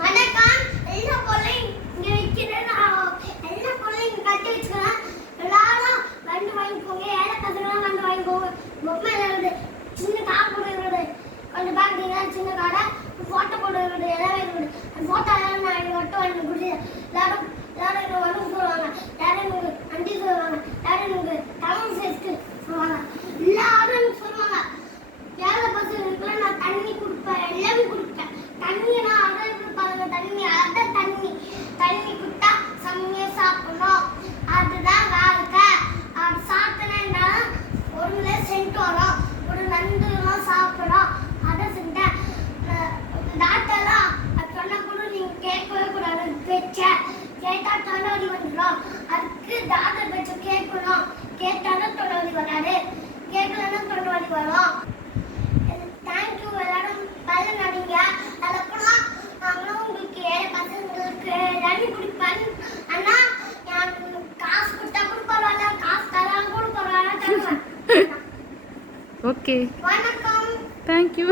வணக்கம். எல்லா பொருளையும் இங்க வைக்கிறேன். எல்லா பொருளையும் இங்க கட்டி வச்சுக்கலாம். எல்லாரும் வந்து வாங்கிக்கோங்க. ஏழை பசங்களாம் வந்து வாங்கிக்கோங்க. பொம்மை இருக்குது, சின்ன கார் போடுறது, கொஞ்சம் பாத்தீங்கன்னா சின்ன காரை போட்டோ போடுறது எல்லாமே இருக்குது. அந்த போட்டோ எல்லாம் நான் மட்டும் வாங்கி கொடுத்து எல்லாரும் எல்லாரும் வரும் சொல்லுவாங்க. யாரும் எனக்கு நன்றி சொல்லுவாங்க. யாரும் எனக்கு தமிழ் சேர்த்து சொல்லுவாங்க. எல்லாரும் சொல்லுவாங்க. ஏழை பசங்களுக்குலாம் நான் தண்ணி கொடுப்பேன், எல்லாமே கொடுப்பேன். தண்ணினா அதை பாருங்க, தண்ணி அதை தண்ணி கொடுத்தா செம்மையா சாப்பிடணும். அதுதான் வாழ்க்கை. அது சாப்பிட்டேன்னா ஒரு சென்ட் வரும், ஒரு நண்டுலாம் சாப்பிடும். அதை செஞ்சேன். டாக்டர்லாம் அது சொன்ன கூட நீங்க கேட்கவே கூடாது. கேட்டா தொண்டவலி வந்துடும். அதுக்கு டாக்டர் பேச்ச கேட்கணும். கேட்டாலும் தொண்டவலி வராது, கேட்கலன்னா தொண்டவலி வரும். தேங்க்யூ. எல்லாரும் பலன் நடிங்க. அதுக்கப்புறம் நாங்களும் உங்களுக்கு ஏழை பசங்களுக்கு தண்ணி குடிப்பேன். ஆனா காசு கொடுத்தா கூட பரவாயில்ல, காசு தராங்க கூட பரவாயில்ல, தருவேன். ஓகே, வணக்கம். தேங்க்யூ.